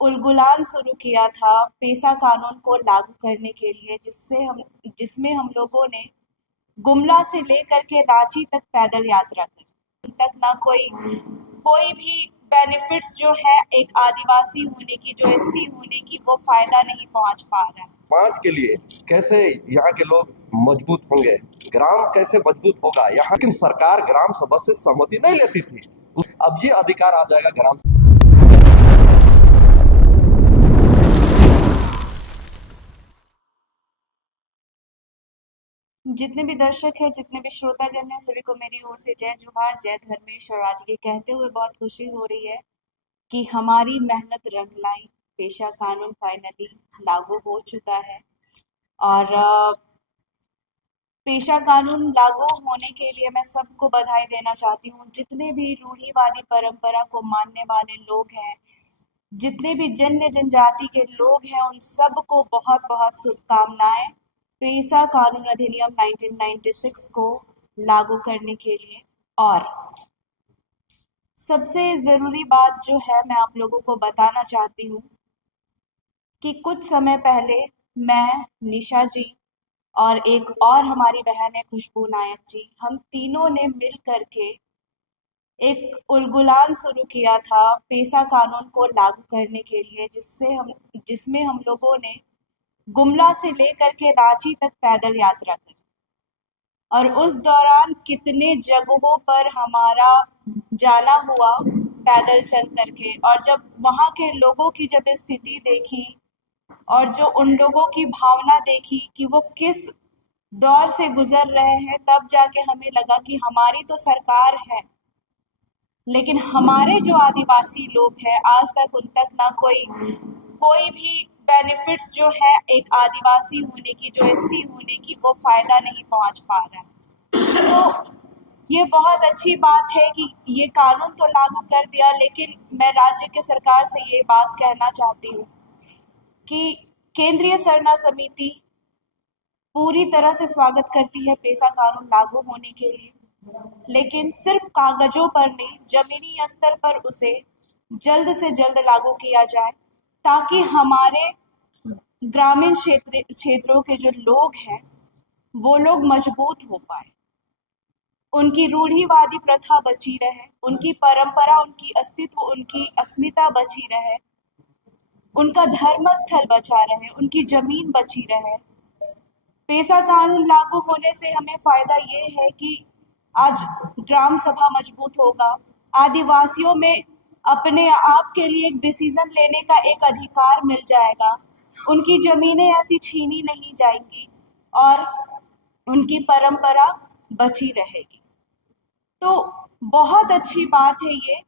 उलगुलान शुरू किया था पेसा कानून को लागू करने के लिए, जिसमें हम लोगों ने गुमला से लेकर के रांची तक पैदल यात्रा करी। तक ना कोई भी बेनिफिट्स जो है एक आदिवासी होने की, जो एसटी होने की, वो फायदा नहीं पहुंच पा रहा है। समाज के लिए कैसे यहाँ के लोग मजबूत होंगे, ग्राम कैसे मजबूत होगा यहाँ, लेकिन सरकार ग्राम सभा से सहमति नहीं लेती थी। अब ये अधिकार आ जाएगा ग्राम सभा। जितने भी दर्शक हैं, जितने भी श्रोतागण हैं, सभी को मेरी ओर से जय जोहार, जय धर्मेश और आज ये कहते हुए बहुत खुशी हो रही है कि हमारी मेहनत रंग लाई, पेशा कानून फाइनली लागू हो चुका है। और पेशा कानून लागू होने के लिए मैं सबको बधाई देना चाहती हूँ। जितने भी रूढ़िवादी परंपरा को मानने वाले लोग हैं, जितने भी जन्य जनजाति के लोग हैं, उन सबको बहुत बहुत शुभकामनाएं पेसा कानून अधिनियम 1996 को लागू करने के लिए। और सबसे ज़रूरी बात जो है मैं आप लोगों को बताना चाहती हूँ कि कुछ समय पहले मैं, निशा जी और एक और हमारी बहन है खुशबू नायक जी, हम तीनों ने मिल करके एक उलगुलान शुरू किया था पेसा कानून को लागू करने के लिए, जिसमें हम लोगों ने गुमला से लेकर के रांची तक पैदल यात्रा करी। और उस दौरान कितने जगहों पर हमारा जाना हुआ पैदल चल करके, और जब वहाँ के लोगों की जब स्थिति देखी और जो उन लोगों की भावना देखी कि वो किस दौर से गुजर रहे हैं, तब जाके हमें लगा कि हमारी तो सरकार है, लेकिन हमारे जो आदिवासी लोग हैं आज तक उन तक ना कोई भी बेनिफिट्स जो है एक आदिवासी होने की, जो एसटी होने की, वो फायदा नहीं पहुंच पा रहा है। तो ये बहुत अच्छी बात है कि ये कानून तो लागू कर दिया, लेकिन मैं राज्य के सरकार से ये बात कहना चाहती हूँ कि केंद्रीय सरना समिति पूरी तरह से स्वागत करती है पेसा कानून लागू होने के लिए, लेकिन सिर्फ कागजों पर नहीं, जमीनी स्तर पर उसे जल्द से जल्द लागू किया जाए, ताकि हमारे ग्रामीण क्षेत्रों के जो लोग हैं वो लोग मजबूत हो पाए, उनकी रूढ़िवादी प्रथा बची रहे, उनकी परंपरा, उनकी अस्तित्व, उनकी अस्मिता बची रहे, उनका धर्म स्थल बचा रहे, उनकी जमीन बची रहे। पेसा कानून लागू होने से हमें फायदा ये है कि आज ग्राम सभा मजबूत होगा, आदिवासियों में अपने आप के लिए एक डिसीजन लेने का एक अधिकार मिल जाएगा, उनकी ज़मीनें ऐसी छीनी नहीं जाएंगी और उनकी परंपरा बची रहेगी। तो बहुत अच्छी बात है ये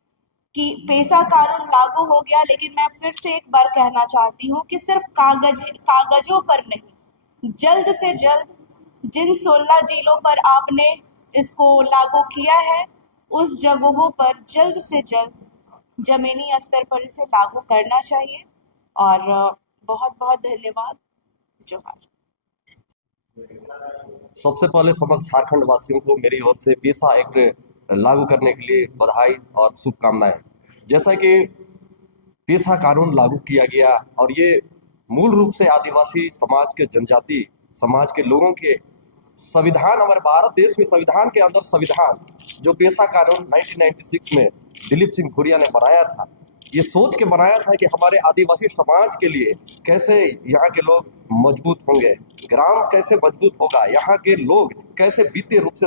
कि पेसा कानून लागू हो गया, लेकिन मैं फिर से एक बार कहना चाहती हूँ कि सिर्फ कागजों पर नहीं, जल्द से जल्द जिन 16 जिलों पर आपने इसको लागू किया है, उस जगहों पर जल्द से जल्द जमीनी स्तर पर इसे लागू करना चाहिए। और बहुत बहुत धन्यवाद। जोहार। सबसे पहले समस्त झारखंड वासियों को मेरी ओर से पेसा एक्ट लागू करने के लिए बधाई और शुभकामनाएं। जैसा कि पेसा कानून लागू किया गया और ये मूल रूप से आदिवासी समाज के, जनजाति समाज के लोगों के संविधान, हमारे भारत देश में संविधान के अंदर संविधान जो पेसा कानून 1996 में दिलीप सिंह भूरिया ने बनाया था, ये सोच के बनाया था कि हमारे आदिवासी समाज के लिए कैसे यहाँ के लोग मजबूत होंगे, ग्राम कैसे मजबूत होगा, यहाँ के लोग कैसे वित्तीय रूप से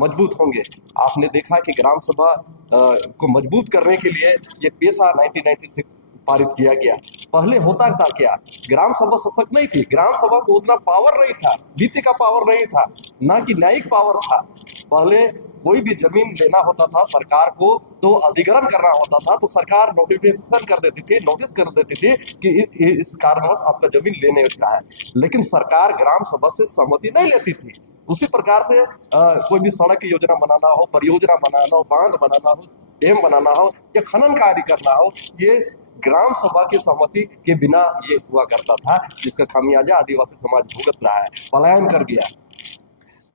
मजबूत होंगे। आपने देखा कि ग्राम सभा को मजबूत करने के लिए ये पेसा 1996 पारित किया गया। पहले होता था क्या, ग्राम सभा सशक्त नहीं थी, ग्राम सभा को उतना पावर नहीं था, वित्त का पावर नहीं था, ना कि न्यायिक पावर था। पहले कोई भी जमीन लेना होता था सरकार को तो अधिग्रहण करना होता था, तो सरकार नोटिफिकेशन कर देती थी, नोटिस कर देती थी कि इस कारणवश आपका जमीन लेने का है, लेकिन सरकार ग्राम सभा से सहमति नहीं लेती थी। उसी प्रकार से कोई भी सड़क की योजना बनाना हो, परियोजना बनाना हो, बांध बनाना हो, डैम बनाना हो या खनन कार्य करना हो, ये ग्राम सभा की सहमति के बिना ये हुआ करता था, जिसका खामियाजा आदिवासी समाज भुगत रहा है, पलायन कर गया।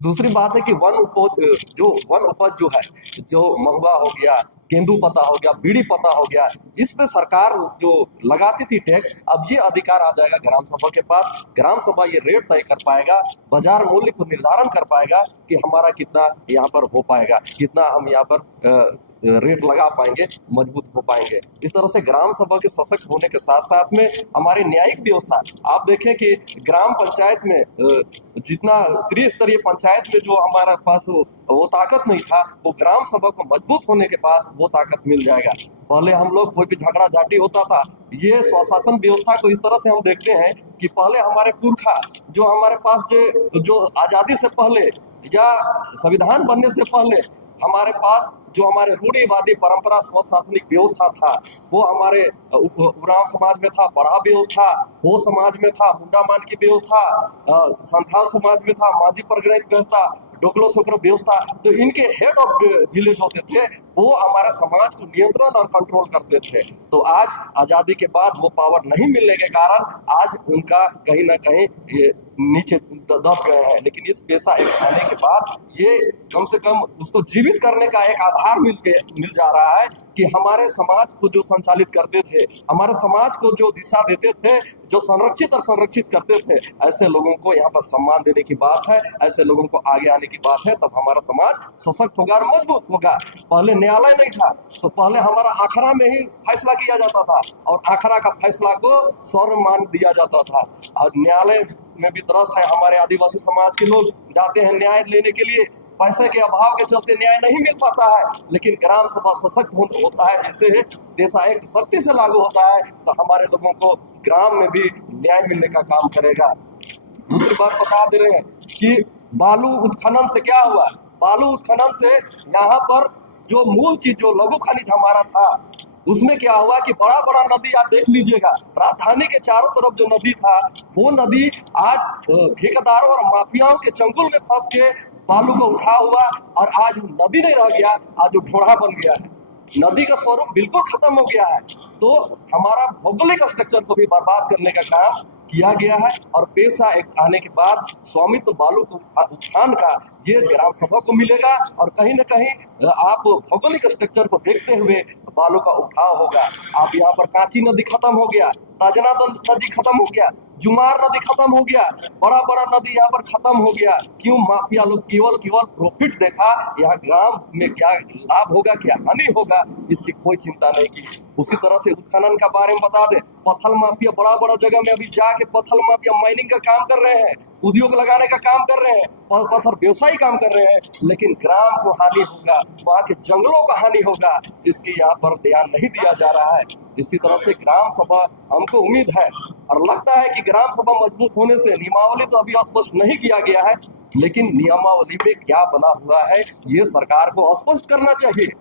दूसरी बात है कि वन उपज जो है, जो महुआ हो गया, केंदू पत्ता हो गया, बीड़ी पत्ता हो गया, इस पे सरकार जो लगाती थी टैक्स, अब ये अधिकार आ जाएगा ग्राम सभा के पास। ग्राम सभा ये रेट तय कर पाएगा, बाजार मूल्य को निर्धारण कर पाएगा कि हमारा कितना यहाँ पर हो पाएगा, कितना हम यहाँ पर रेट लगा पाएंगे, मजबूत हो पाएंगे। इस तरह से ग्राम सभा के सशक्त होने के साथ साथ में हमारी न्यायिक व्यवस्था, आप देखें कि ग्राम पंचायत में जितना त्रिस्तरीय पंचायत में जो हमारे पास वो ताकत नहीं था, वो ग्राम सभा को मजबूत होने के बाद वो ताकत मिल जाएगा। पहले हम लोग कोई भी झगड़ा झाटी होता था, ये स्वशासन व्यवस्था को इस तरह से हम देखते हैं कि पहले हमारे पुरखा जो हमारे पास जो आज़ादी से पहले या संविधान बनने से पहले हमारे पास जो हमारे रूढ़िवादी परंपरा स्वशासनिक व्यवस्था था, वो हमारे उरांव समाज में था, बड़ा व्यवस्था, हो समाज में था, मुंडा मान की व्यवस्था, संथाल समाज में था, माझी परगना की व्यवस्था, डोकलो सोकरो व्यवस्था। तो इनके हेड ऑफ विलेज होते थे, वो हमारे समाज को नियंत्रण और कंट्रोल करते थे। तो आज आज़ादी के बाद वो पावर नहीं मिलने के कारण आज उनका कहीं ना कहीं ये नीचे दब गए हैं। लेकिन इस पेशा एक आने के बाद ये कम से कम उसको जीवित करने का एक आधार मिल जा रहा है कि हमारे समाज को जो संचालित करते थे, हमारे समाज को जो दिशा देते थे, जो संरक्षित और संरक्षित करते थे, ऐसे लोगों को यहाँ पर सम्मान देने की बात है, ऐसे लोगों को आगे आने की बात है। तब हमारा समाज सशक्त होगा और मजबूत होगा। पहले न्यायालय नहीं था, तो पहले हमारा आखड़ा में ही फैसला किया जाता था और आखड़ा का फैसला को सर्वमान्य दिया जाता था। और न्यायालय में भी तरस है, हमारे आदिवासी समाज के लोग जाते हैं न्याय लेने के लिए, पैसे के अभाव के चलते न्याय नहीं मिल पाता है। लेकिन ग्राम सभा सशक्त होता है, जैसे पेशा एक शक्ति से लागू होता है, तो हमारे लोगों को ग्राम में भी न्याय मिलने का काम करेगा। दूसरी बात बता दे रहे हैं कि बालू उत्खनन से क्या हुआ। बालू उत्खनन से यहाँ पर जो मूल चीज, जो लघु खनिज हमारा था, उसमें क्या हुआ कि बड़ा बड़ा नदी आप देख लीजिएगा, राजधानी के चारों तरफ जो नदी था, वो नदी आज ठेकेदारों और माफियाओं के चंगुल में फंस के बालू को उठा हुआ, और आज वो नदी नहीं रह गया, आज वो ढोढ़ा बन गया है। नदी का स्वरूप बिल्कुल खत्म हो गया है। तो हमारा भौगोलिक स्ट्रक्चर को भी बर्बाद करने का काम किया गया है। और पेशा एक्ट आने के बाद स्वामित्व बालू को उत्थान का ये ग्राम सभा को मिलेगा, और कहीं ना कहीं आप भौगोलिक स्ट्रक्चर को देखते हुए बालू का उठाव होगा। आप यहाँ पर कांची नदी खत्म हो गया, ताजना नदी खत्म हो गया, जुमार नदी खत्म हो गया, बड़ा बड़ा नदी यहाँ पर खत्म हो गया। क्यों? माफिया लोग केवल प्रॉफिट देखा, यहाँ ग्राम में क्या लाभ होगा, क्या हानि होगा, इसकी कोई चिंता नहीं की। उसी तरह से उत्खनन का बारे में बता दे, पत्थर माफिया बड़ा बड़ा जगह में अभी जाके पत्थर माफिया माइनिंग का काम कर रहे हैं, उद्योग लगाने का काम कर रहे हैं, पत्थर व्यवसायी काम कर रहे हैं, लेकिन ग्राम को हानि होगा, वहाँ के जंगलों का हानि होगा, इसकी यहाँ पर ध्यान नहीं दिया जा रहा है। इसी तरह से ग्राम सभा, हमको उम्मीद है और लगता है कि ग्राम सभा मजबूत होने से, नियमावली तो अभी स्पष्ट नहीं किया गया है, लेकिन नियमावली में क्या बना हुआ है ये सरकार को स्पष्ट करना चाहिए।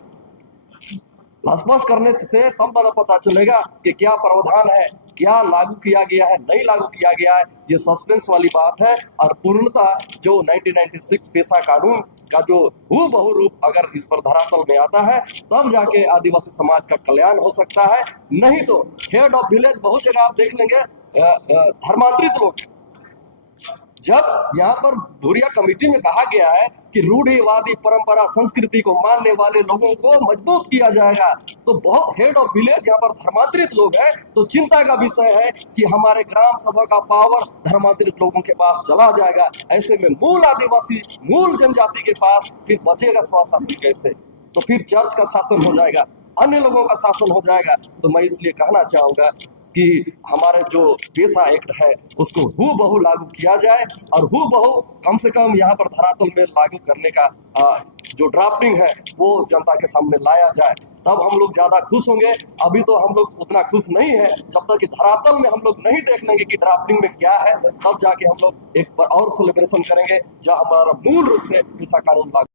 स्पष्ट करने से तब पता चलेगा कि क्या प्रावधान है, क्या लागू किया गया है, नहीं लागू किया गया है। ये सस्पेंस वाली बात है। और पूर्णतः जो 1996 पेशा कानून का जो हूबहू रूप अगर इस पर धरातल में आता है, तब जाके आदिवासी समाज का कल्याण हो सकता है। नहीं तो हेड ऑफ विलेज बहुत जगह आप देख लेंगे धर्मांतरित लोग। जब यहाँ पर भूरिया कमेटी में कहा गया है कि रूढ़िवादी परंपरा संस्कृति को मानने वाले लोगों को मजबूत किया जाएगा, तो बहुत हेड ऑफ विलेज यहाँ पर धर्मांतरित लोग हैं। तो चिंता का विषय है कि हमारे ग्राम सभा का पावर धर्मांतरित लोगों के पास चला जाएगा। ऐसे में मूल आदिवासी, मूल जनजाति के पास फिर बचेगा स्वशासन कैसे? तो फिर चर्च का शासन हो जाएगा, अन्य लोगों का शासन हो जाएगा। तो मैं इसलिए कहना चाहूंगा कि हमारे जो पेशा एक्ट है उसको हूबहू लागू किया जाए, और हूबहू कम से कम यहाँ पर धरातल में लागू करने का जो ड्राफ्टिंग है वो जनता के सामने लाया जाए, तब हम लोग ज़्यादा खुश होंगे। अभी तो हम लोग उतना खुश नहीं है, जब तक कि धरातल में हम लोग नहीं देख लेंगे कि ड्राफ्टिंग में क्या है, तब जाके हम लोग एक और सेलिब्रेशन करेंगे जहाँ हमारा मूल रूप से पेशा कानून लागू